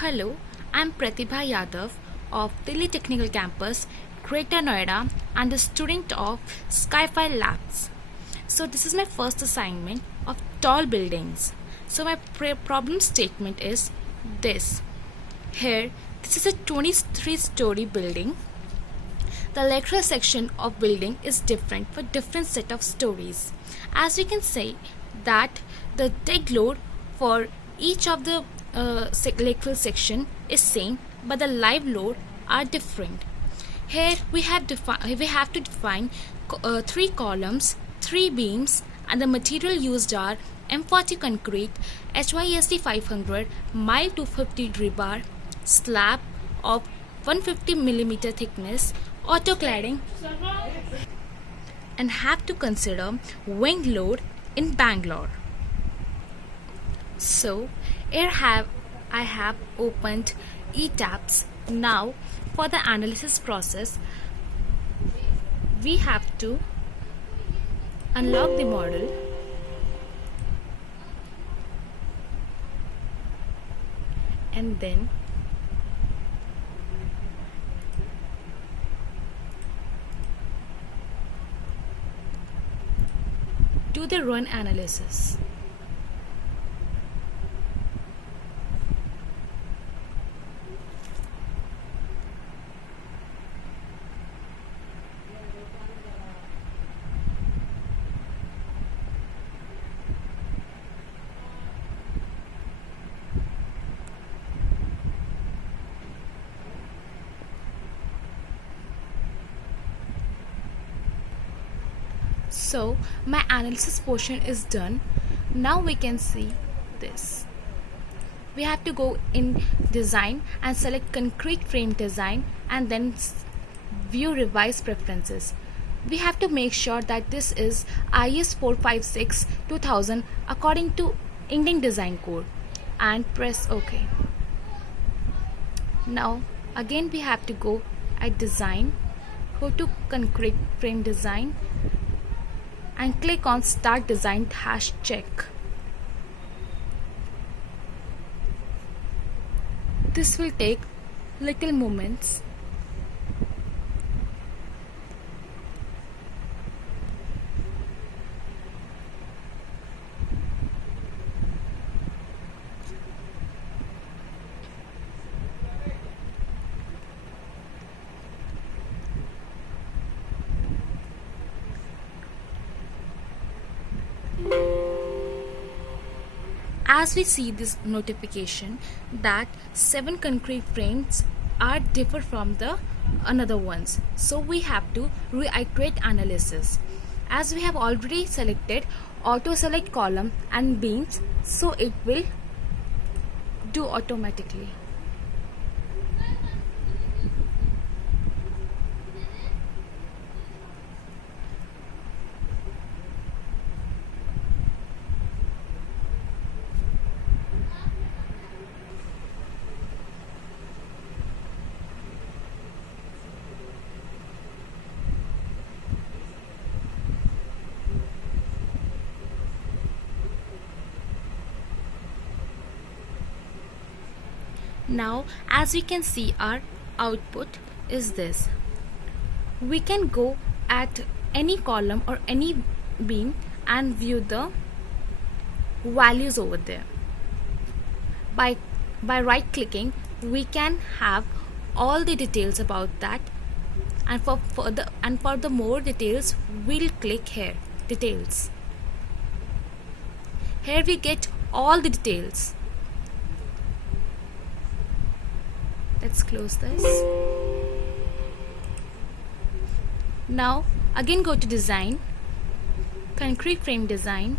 Hello, I'm Pratibha Yadav of Delhi Technical Campus, Greater Noida, and a student of Skyfire Labs. So, this is my first assignment of tall buildings. So, my problem statement is this. Here, this is a 23-story building. The lateral section of building is different for different set of stories. As we can say that the dead load for each of the lateral section is same, but the live load are different. Here we have to define three columns, three beams, and the material used are M40 concrete, HYSD 500, mile 250 rebar, slab of 150 millimeter thickness, autocladding, and have to consider wind load in Bangalore. So here I have opened eTabs. Now for the analysis process, we have to unlock the model and then do the run analysis. So my analysis portion is done. Now we can see this. We have to go in design and select concrete frame design and then view revised preferences. We have to make sure that this is IS 456 2000 according to Indian Design Code and press OK. Now again we have to go at design, go to concrete frame design and click on start design #check. This will take little moments. As we see this notification that 7 concrete frames are differ from the another ones, so we have to reiterate analysis. As we have already selected auto select column and beams, so it will do automatically. Now as we can see, our output is this. We can go at any column or any beam and view the values over there. By right clicking we can have all the details about that, and for the more details we'll click here, details. Here we get all the details. Let's close this. Now again go to design, concrete frame design,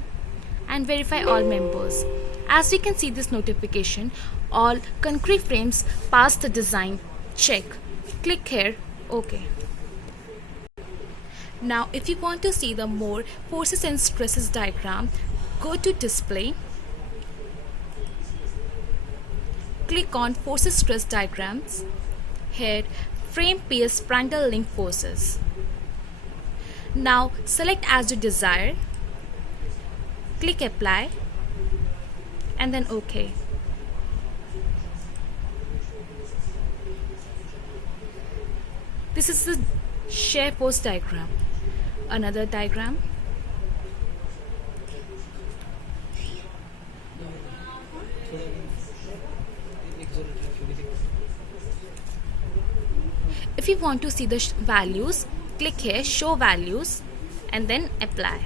and verify all members. As we can see this notification, all concrete frames pass the design check. Click here, OK. Now if you want to see the more forces and stresses diagram, go to display, click on forces stress diagrams. Here frame pierce Prandtl link forces. Now select as you desire, click apply and then OK. This is the shear force diagram. Another diagram. If you want to see the values, click here, show values, and then apply.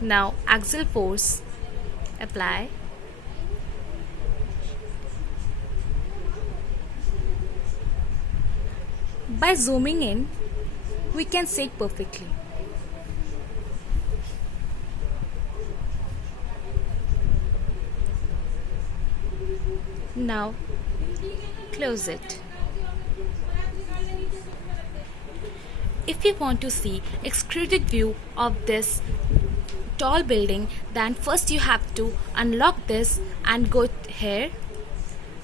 Now axial force, apply. By zooming in, we can see it perfectly. Now close it. If you want to see extruded view of this tall building, then first you have to unlock this and go here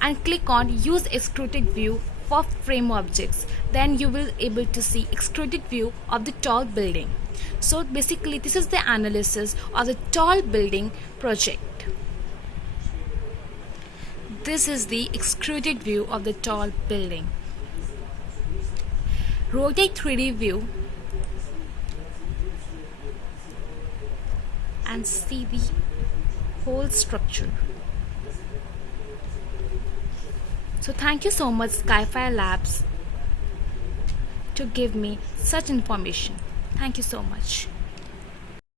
and click on use extruded view for frame objects. Then you will able to see extruded view of the tall building. So basically this is the analysis of the tall building project. This is the extruded view of the tall building. Rotate 3D view and see the whole structure. So thank you so much Skyfire Labs to give me such information. Thank you so much.